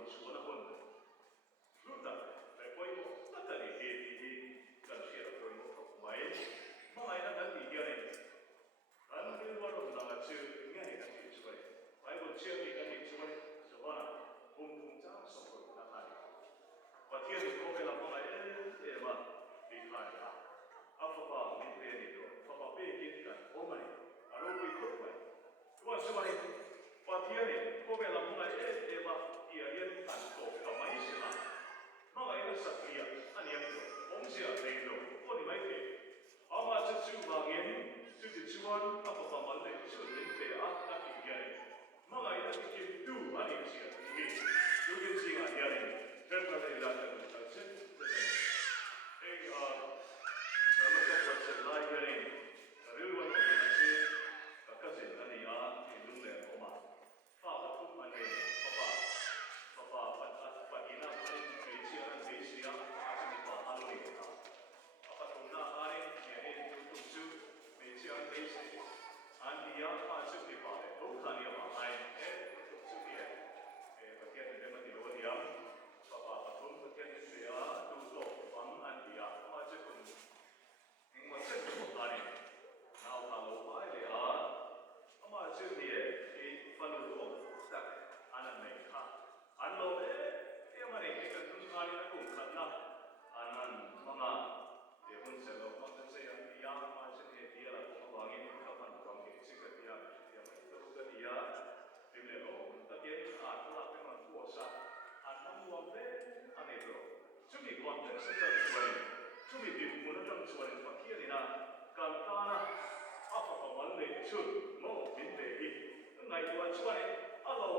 on suona con luta e poi tatani he kan share poi mai mai na kan di dia ne an ni wa ro na chu ngai ne kan chu bai bai bo che ni kan chu bai so wa bung cha so ko na ha wa tie ni ko ke la mo ai e ma bi khai ha a fa ba ni pe ni do fa ba pe ki kan o mai a ro bai ko bai wa so mai wa tie ni ko ke la mo ai e ma ia yen kan ko ka mai se la ma ai na sa kia ani am do om se a nei do ko ni mai pe ama chu ba ngen chu ti chuan a fa ba ma le chu ni pe a ta ki ya ni ma ai na ki tu ani se a ni tu ki si a ya ni pe pa le la ta chen e a sa ma ka pa se la ya ni ri wa ni se ka se ani a ni lu le ko ma fa ba tu ma ne pa pa ni na ma ni ke si a ni se a ni pa a lo ni ka apa tu na a ni ne tu su me si a ni se an dia pa su ke pa le do kha ni ma ai e tu su ke e pa ke ne ma ti lo dia pa tu pa ke ne se a tu to bang an dia ma se ku ing ma se ku a ni na pa lo ba le a ma se ni e fa lo do tak an ne kha an lo e ma ne ke kan tu kha ni ku kha na an ma e hun se lo ma se ya dia ma se ne dia la ko ba ngi ka pa ba ngi se ka dia ya ma to ka dia lim le lo ta ke a ta la pe ma ko sa an nam wa ve an ne lo chu mi context se ta ko ni chu mi di mo na tang chu ni pa ki ni na kan ta na a pa pa ma le chu mo min le hi ngai wa chu ni a lo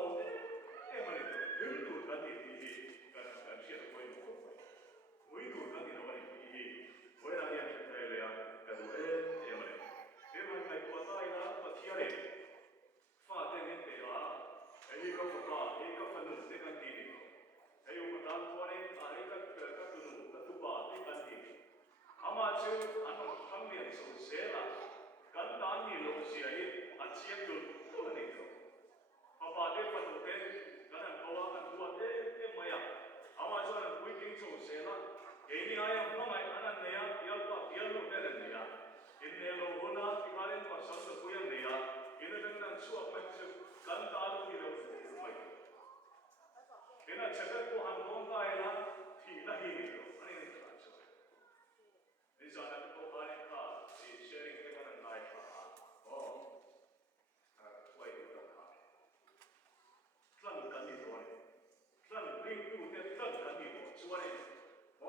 e ma ne rim tu ka ni hi kan se ko ni ko muy duro que no vale y fuera ya que trae ya que dure ya vale pero en la cuota y la patiare fa te mente ya ahí ka fa ahí ka fa no te kan ti ahí un tal pore ahí ka tu ba te kan ti ama chu an tham ne so se la kan ta ni lo si ahí a chiem tu to ne ko pa te fa tu te kan an ko an tu te maya ama chu an kui king so se la ini ayam mamai anan nea yalpa dialog belen nea inne lo hona tikaren pasal to kuyang nea ina dengan suap macam kan talu ni lo mai ina jagat ko han hong ka ina thi nahi ni lo ani ni ta so ni zana ko bani ka sharing ke kan nai ka oh wai do ka tlan kan ni to ni tlan ring tu te tlan kan ni to suare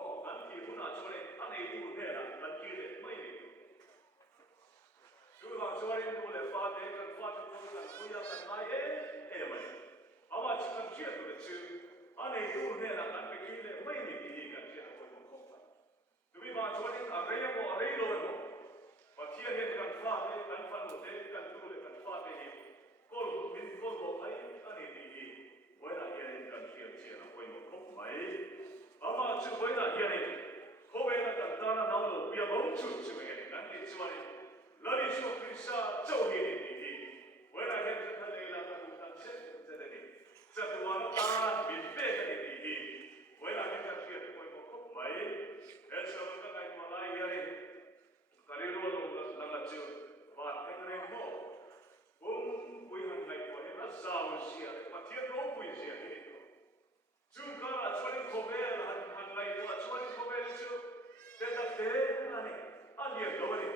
oh kan ki huna chore anei tu ne la kan ki le mai ni tu la chore tu le fa de kan fa tu kan kuya kan mai e mai awa chi kan ki tu le chu anei tu ne la kan ki le mai ni ki kan ki ko ko tu bi ma chore a re mo a re lo mo pa ti ne kan fa de kan fa no de kan tu le kan fa de ni ko min ko bo ai anei ni wai la ye kan ki chi na ko ko mai ama chu wai la ye ni ko wai la kan ta na na lo bia bong chu chu ye kan ti chu ni la li chu krisa chou ni ni wai la ye ta le la ka tu kan se te de ni sa tu wa ta min pe ka ni ni wai la ye ka chi ko ko mai e sa ma ka ngai ma la ye ni ka ri ro lo la la chu ba te ne mo bung pui han ngai ko ni la sa wo sia pa ti ro pui sia ni Jum kara chwani khobel han ngai ko chwani khobel chu te da te ani ani dori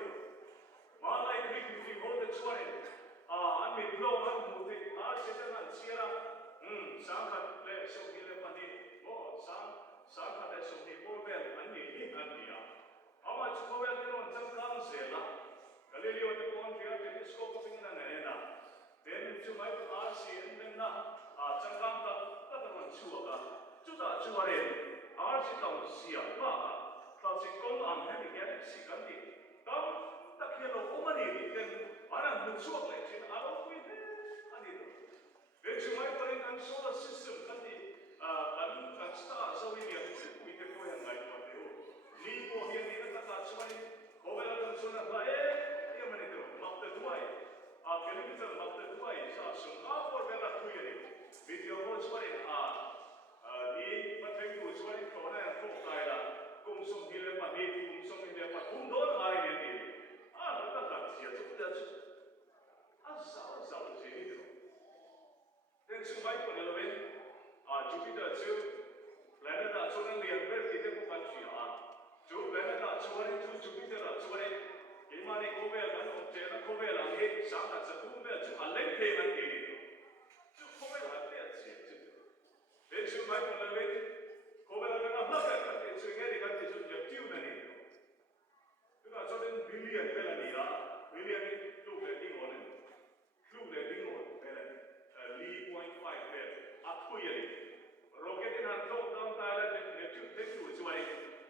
ma lai kri ho te chwani an mi blo an mu te a se ta na siara sang khat le so gi le pani mo sang khat le so gi ko bel an ni hi an dia ama chu khobel te no chang kang se la galileo te ko an dia telescope ko ping na ne na then chu mai ko a si en na chang kang ta chuaga chuda chuare arsi taw sia ba ta si kong am he galaxy kan di tam takhelo omani ni ken ana mu chuak le chin alo kui he ani do ve chumai pare kan solar system kan di kan star so wi dia kui te ko yang ngai ko de ni ko hian ni na ta chuani ko wela kan sona ba e mani do makta duai kilometer makta duai sa sung a por vela kui ni video ko chuare chu mai ko le Jupiter chu planet a chu nang lian ber ki te ko kan chi chu planet a chu ri chu Jupiter a chu ri ke ma ne ko be kan o che na ko be la he sa ta sa tu be chu a le ke man ke ni chu ko be la te a chi chu chu mai ko le ko be la na ha ka te chu nge ni ka te chu je tiu na ni tu na chu den billion be la ni billion ni tu le ding on tu le ding on be la 3.5 be a tu ye rocket in han tok dam ta la ne chu te chu chu ai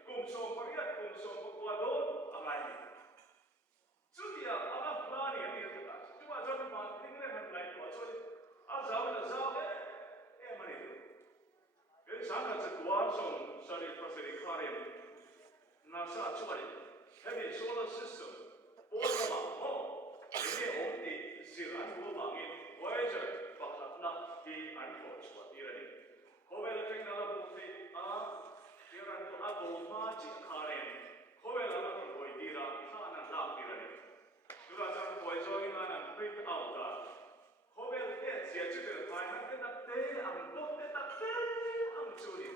kum so pa ya kum so pa kwa do amai chu dia aga pla ni ni ta chu wa jo ma thing le han lai to so a zaw na zaw e mani be sang ka chu wa so sorry prophetic kharim na sa chu ai heavy solar system all ma ho ne om ti ziran go ma ngi voyager pakhat na ti an ko chu ti ra ni Kobel technala bukti tiran to ago maji khare Kobel ala to boy dira thana la pirani dura san boy join an print out da Kobel te sia chute pai han te tak te am dot te tak te am churi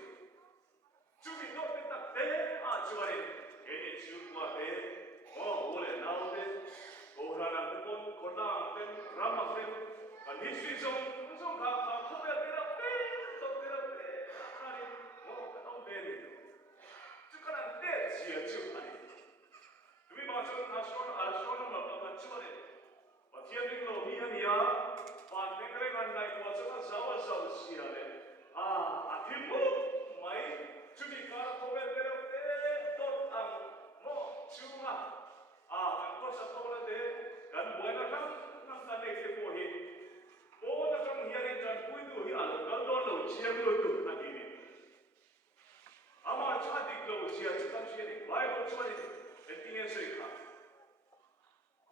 churi dot te tak te churi ene chu kwa te ole nau te ohana pon koda te rama te kan history song ka Kobel te astronomer pa chore pathian ring lo hi ania pan tengre kan nai ko cha zawa zaw sia le athimu mai chumi kar ko be pero te dot ang mo chuma kan ko sa to la de kan buena kan kan ne te ko hi ko na kan hi ani jan pui tu hi alo kan do lo chiam lo tu na ti ni ama cha dik lo sia cha kan sia ni bible chore etinge se ka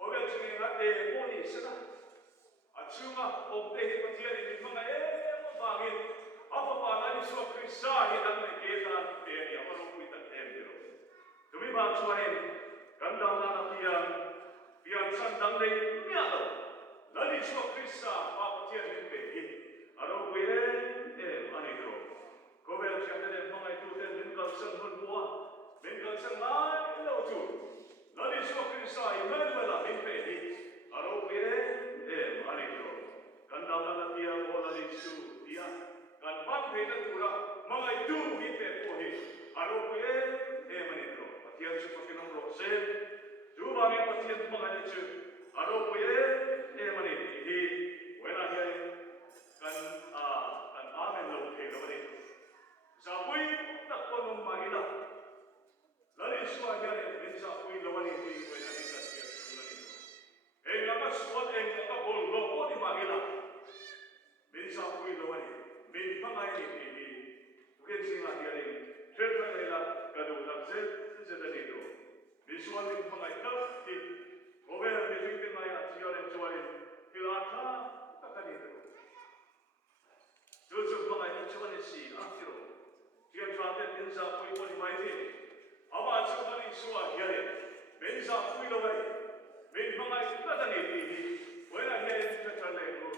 Kobel chini na poni sena achunga obte hi patia ni manga mo bangin apa pa na ni so krisa hi dan ne keta te ni amaro kuita tem diro tumi ba chuain ganda na na pian san dang dei mia lo na ni so krisa pa patia ni pe hi aro kuye ani diro Kobel chani ne manga tu te min kan san hun bua min kan san mai lo tu Nani so krisa Emmanuel in pedi aro pere mari ro kan dala na dia bola li su dia kan pam pena tura mangai tu hi pe ko hi aro pere mari ro patian su pakinom ro se tu ba me patian mangai chu aro pere mari hi wena hi kan amen lo ke ro ni sa pui tak konom maila Lari suah jari bisa kui lawani kui kui nani kasih lani. Engkau suat engkau bol lopo di magila. Bisa kui lawani. Min pangai ni mungkin singa jari. Cerita lela kado takzet sedan itu. Visual min pangai kau di. Kober bijik maya siaran cuarin. Kilata takkan itu. Jujur pangai cuarin si akhiro. Dia cuarin bisa kui pun mai Aba chukani suwa hiare benza kuilo wai ben mangai kadani di wena hiare tetale ko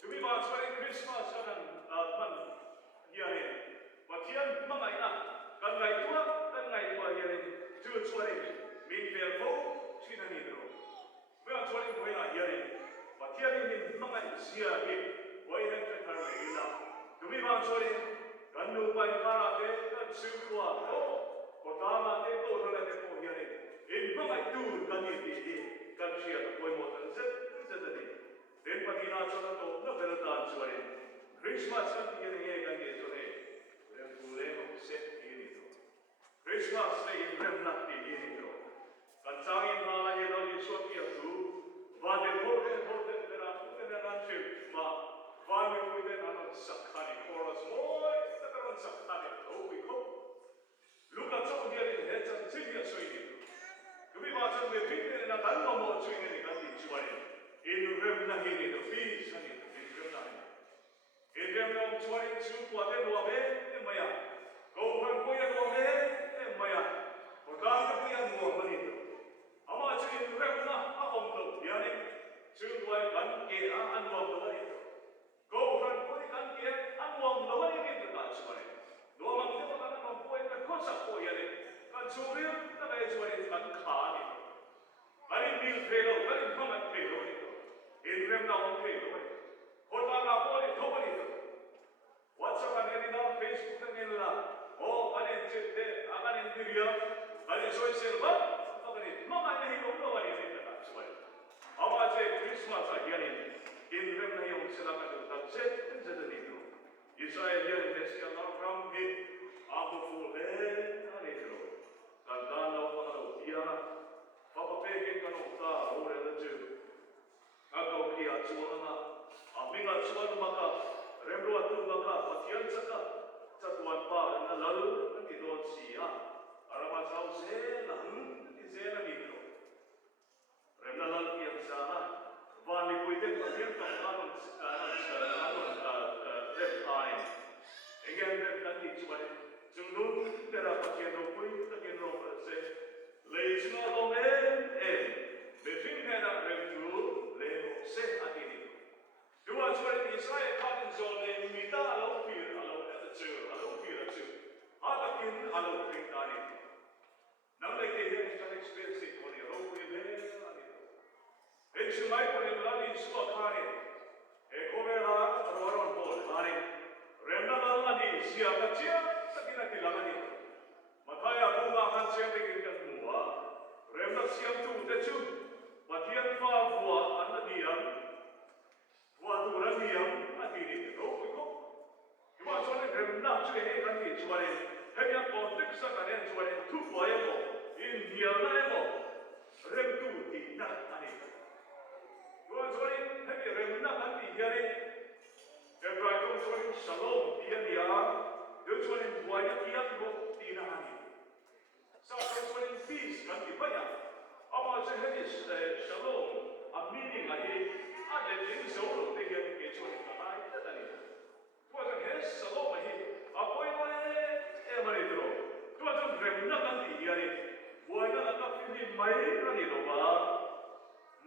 tumi ba chukani Christmas kanan man hiare patian mangai kan ngai tua hiare ju chukani min belbo chinani do wena chukani wena hiare patian min mangai sia hi wena tetale ila tumi ba chukani kan nu pai kara te kan chukwa Pertama itu orang yang mau hiari, ini bukan itu kan ini kan siapa kau mau terjadi terjadi. Dan pagina soal itu nak berdan soalnya. Christmas kan ini kan ini soalnya. Dan boleh set ini tu. Christmas ini nak ini tu. Kan sangat malah yang lagi suatu itu, wade hotel beran sih, wade hotel anak sakhani chorus, kita kan sakhani tahu ikut. Luka chok dia ni hechan sini asoi ni. Kami macam berfikir nak kan mau cuci ni kan di cuci. Ini rem nak ini tu fees ni, ini rem nak ini. Ini rem nak cuci cuci kuatnya dua be, maya. Kau kan punya dua be, maya. Orang kan punya dua bani tu. Ama cuci rem nak apa tu? Dia ni cuci dua kan ke an dua bani tu. Kau kan punya kan Julian na kaya Julian kan kani. Kani bil pelo, kani mga pelo ito. Inrem na ang pelo ito. Kota na po ni Topo ito. WhatsApp kanina na Facebook na nila. O kani jete, kani video, kani social ba? Kani mga nahilong na wali ito na Julian. Ama je Christmas ayan. Inrem na yung sila kadutag jet jet dito. Israel yan siya na ramgit. Ako full Kandana wana upiana, papapeke kanota ore leju. Ako kia chuana, aminga chuana maka, remro atu maka, patian saka, satuan pa na lalu nanti don sia. Arama sau se na nanti se na nito. Remna lalu kia sana, vani puiten patian kanganon reptain. Again rem nanti chuana. Jungdung tera patian rokui takin rokui se leisna lomen between hera remtu le se atini. Dua suara Israel katin zone mita alo pir alo pir. Atakin alo tritani. Namle ke here kan experience ko ni rokui le ani. Echumai ko ni lali suwa kani. Ekomera roron bol kani. Remna lali sia kachia na kailangan ito. Makaya bunga kan siya tingin mua. Remna siyang tu techu. Matiyan fa buwa ang nadiyang. Buwa turang niyang atini. Rokui ko. Kima suwanin remna siya kan di suwanin. Hanya kontek sa kanin suwanin tu buaya mo. India na mo. Rem tu di na anin. Kima suwanin hanya remna kan di hiyarin. Kaya kung suwanin shalom diyan niya. Deus suanin buaya tiap go tinahani. Sa suanin peace kan ibaya. Ama sehenis shalom amini ngahi ada din solo dengan kecuali kanai tadi. Tuan hes shalom ngahi apa yang mari dulu. Tuan remna kan diari. Buaya nak pilih mai kan itu ba.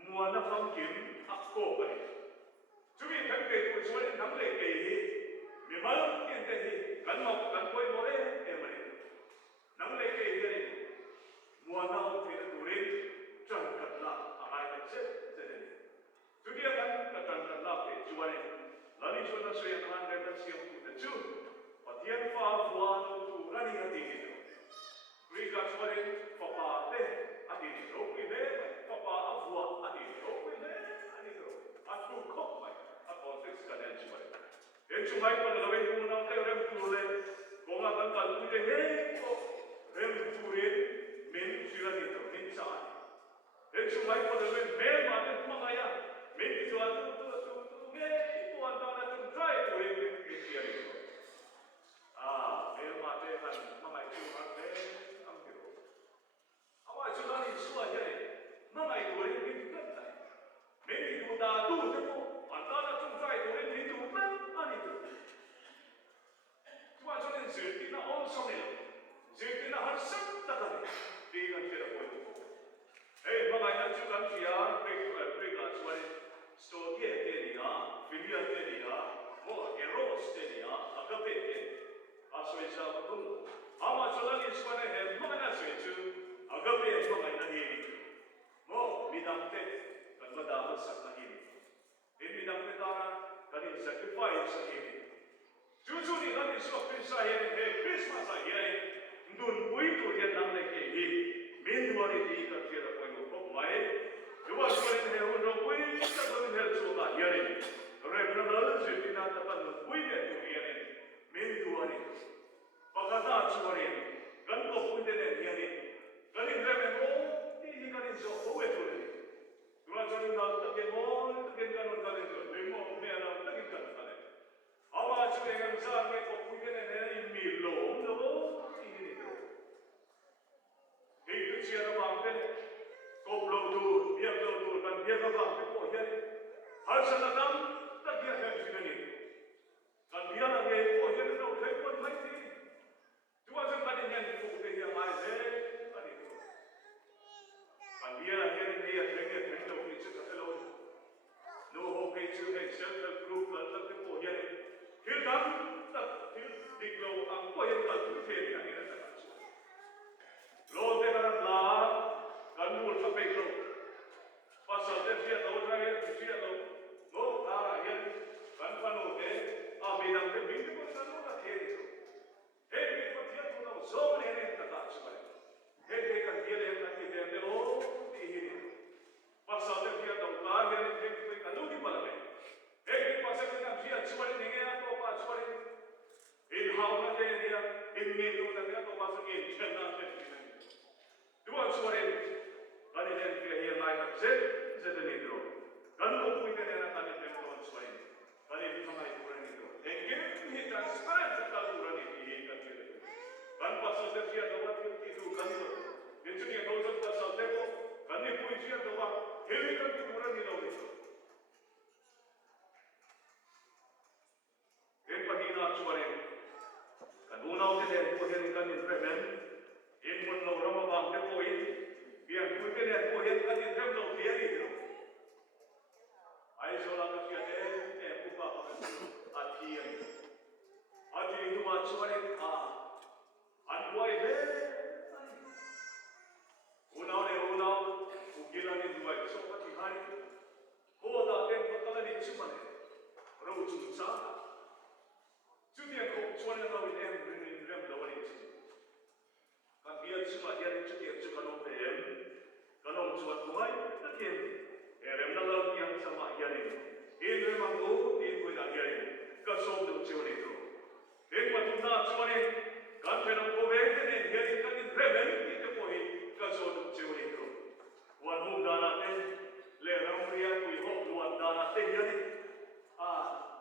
Muana mungkin aku beri. Cumi hengke suanin namle kehi. Memang ente kan mau kan koi more mari. Namle kehi ni. Muana upir turin cangkatlah agai kecil jadi. Dia kan cangkatlah ke jualan. Lalu sudah saya kan dengan siap kita cu. Patian fa buan tu rani hati itu. Mereka jualan papa teh hati itu. Rokui deh papa buat hati itu. Rokui deh hati itu. Aku kok mai. Aku seks kalian jualan. Cuma itu adalah yang menang rem turun. Kau akan kalau kita heko rem turun men sudah itu mencari. Cuma itu adalah memang ada mengaya men itu ada itu antara tentrai turun dia itu. Memang ada kan mengai cuma ambil. Awak cuma ni suah jadi mengai turun itu kan. Men itu dah tu antara tentrai turun itu men itu. Cuma soalnya zirtina on sonil, zirtina harusnya tak ada. Dia kan kira poin itu. Makanya juga dia mereka soalnya story dia, video dia, mau eros dia, agape dia. Asal saya betul. Ama soalnya soalnya makanya sesuatu agape makanya dia. Mau bidang teh kan pada masa ini. Ini bidang petara kan ini sacrifice ini. Jujur ni kan isok Kristus Christmas aja. Dun bui tu dia nampak ke min dua ni kat dia apa yang kau mai. Dua hari ni orang bui tak boleh helsuka dia ni. Rebna lalu setina tapan bui dia tu dia ni. Min dua ni. Pagkata suari kan kau bui dia ni. Kan ini rebna ini kan isok bui tu ni. Dua hari nak tak kemon tak kemon kan itu. Lima orang tak kemon kan. Awak dengan zaman kau punya ni milom doh ini tu. Itu siapa bangkit? Kau belum tu kan dia kau bangkit kau jadi. Hal senadam tak dia harus ini. Kan dia lagi kau jadi tu lepas mati. Dua zaman ini yang kau dia mai kan itu. Kan dia lagi dia tengah tu itu kalau no hope itu self group kan tak kau jadi. Hilkam tak diklau angko yang tak terjadi yang ini tak. Lo kan sekarang sekal urani di kan kita kan pasal tersia dapat itu kan itu itu yang kau sebut pasal teko kan ini puisi yang dapat helik kan itu urani lalu itu yang pahina cuare kan unau teh ko helik kan itu remen yang pun lalu rama bang teko ini biar kita ni ko helik kan itu rem lalu dia itu ai sola ka sia de pupa ati itu cuare an boy he unau ukila ni dua so pati hari ko da tem pakala ni chumane ro chu sa chu dia ko chuan na wi em rem lo ni kan dia chuma dia ni chu dia chu kan om em kan om chuan mai ta tiem rem na lo yang sama dia ni in rem ko in ko da dia ni ka som do chu ni to en patu na chuane kan phe nam ko ve ne dia ni kan in rem ni te ko hi ka so do chu ni to wan hum dana te le ram ria ku ho luan dana te dia ni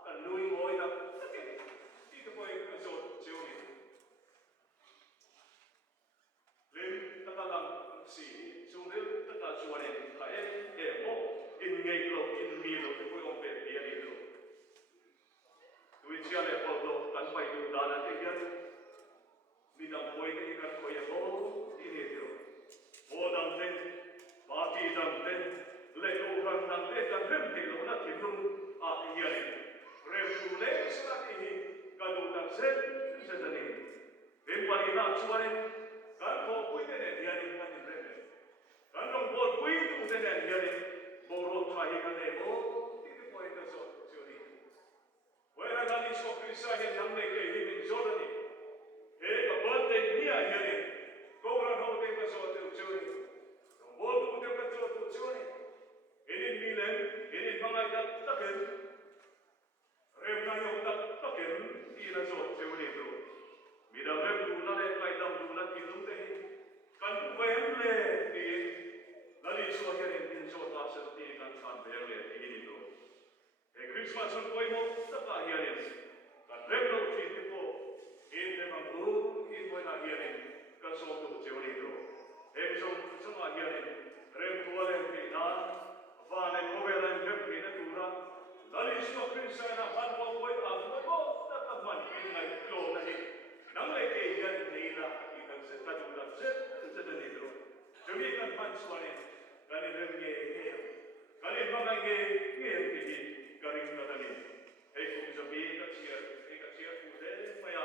kan lui ngoi da ti te ko hi ka so chu ni lim ta ka lang si chu ni ta ka chuane ka mo in ngei lo in mi lo te ko om pe dia ni lo Tuicia le poldo kan pai tu dana te gian midang koi ke kan koi ho ini dio bodang ten bati dang ten le orang dang le kan rem te lo na tinung a ia ni rem tu le sa ini kadu dang sen sedani em pari na chuare kan ko kui te ne dia ni kan rem kan dong bol kui tu te ne dia ni boro thai kan le ho ti te koi ka so Wera nani so Krista he namle ke him in Jordan. He ka birthday niya yene. Kora no te ka so te uchoni. No bodu te ka so te uchoni. Inin milen, inin mangai tak taken. Rem na yo tak taken ina so te uni to. Mida rem du na le kai dam du na ki du te. Kan tu vem le ti. Nani so yene in so ta se ti kan kan ver le ti ni to. Christmas on koi mo taka hianin kan remno ti tipo in de mangu in koi na hianin kan so tu cheoni to em so ma hianin rem tuale ti na va ne kovela rem ti na tura lali so Christmas na han mo koi a mo taka man in na klo na hi nang le ke hianin ni na i kan se ka du la se ni to jemi kan pan suane kan rem ge he kan ma ge ti garing kadani hey kung sabi ka chia ku de maya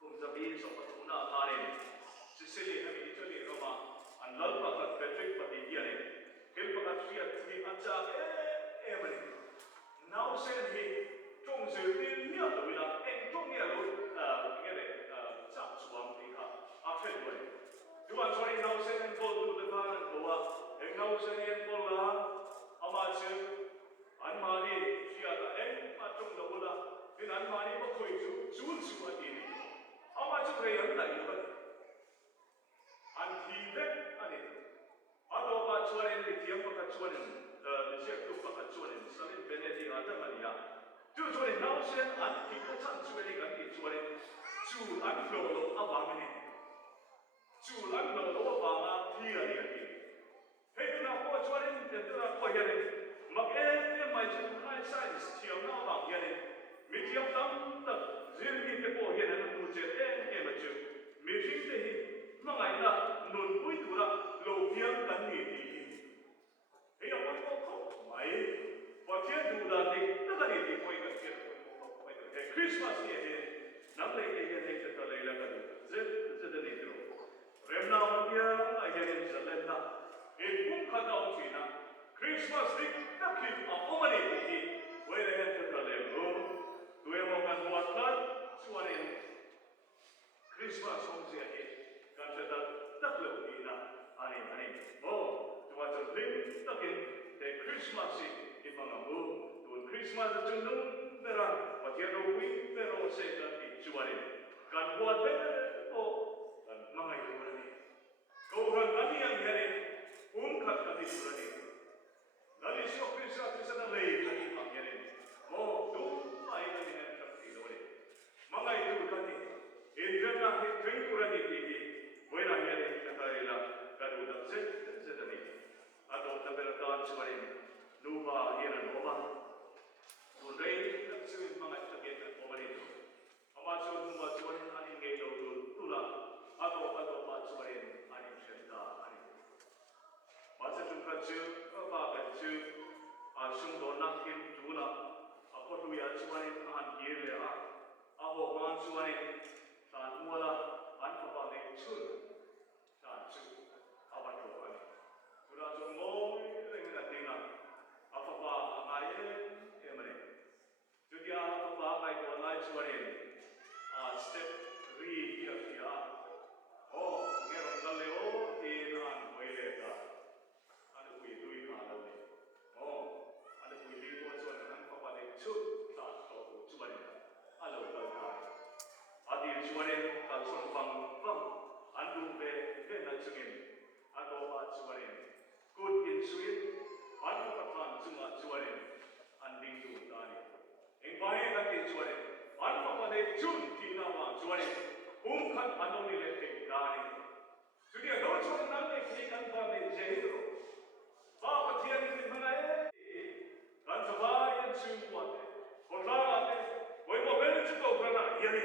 kung sabi so patuna karin sisili hami itali roma an lalpa ka Patrick pati diane hilpa ka chia ti acha mani now sen hi chung se ti nya lo ila en chung nya lo ngere chap chuam ti ka afel lo duan sorry now sen en kol tu de kan goa en now sen en kol la ama che Anmani siapa macam dah din anmani mo koi jul ati ni ama chu reyan ta iba an hive ani ato ba chuaren ni tiam ka chuaren de se tu ka chuaren salin benedi ata maria tu chuaren now sen an ti ko chan chuaren ka ti chuaren chu an lo awang ni chu an lo awang ti ani ki he tu na ko chuaren te tu na ko ya ni mặc mai chu hai sai chiều na bang ya ni mi tiam tam ta zin ki te ko hian an tu che ma chu mi ri te hi ma ngai na nun pui tu ra lo piang kan ni ti he ya ko ko mai pa tian du da ni ta ka ni ti ko ka tian ko he Christmas ni he nam le ke ye ne ta le la ka zin zin ni tro rem na ma pia a ye ni sa le na e kum kha da chi na Christmas dik takip apomani ti wele hen ta le ro tuwe mo kan buat kan suarin Christmas hong sia he kan ta tak lo ni na ani oh cuma terlim takin te Christmas si mga mo tu Christmas jundu pera patiado wi pero se kan ti suarin kan buat be o kan mga ito ni ko ran kami yang here kat kati surani Lali so Krista na lay kani pangyari. Mo do ay na ni kan ti dole. step ri kia kia oh ngerong kaleo in an oile ka anu kui lui ka lo ni oh anu kui li ko chuan an pa pa de chu ta to chu ba ni alo ka ka adi chuanin ka chung bang bang an du ve ve na chungin ato pa chuanin good in sweet an pa than chunga chuanin an ding tu ta ni eng bai ka ki chuanin an pa pa de chun ti na ma chuanin khan ano ni le te ga ni Judia no chuan nan le ki kan ba le je ro ba pa thian ni ma nai kan sa ba yan chu wa te ko la te koi mo ben chu ko na ya ni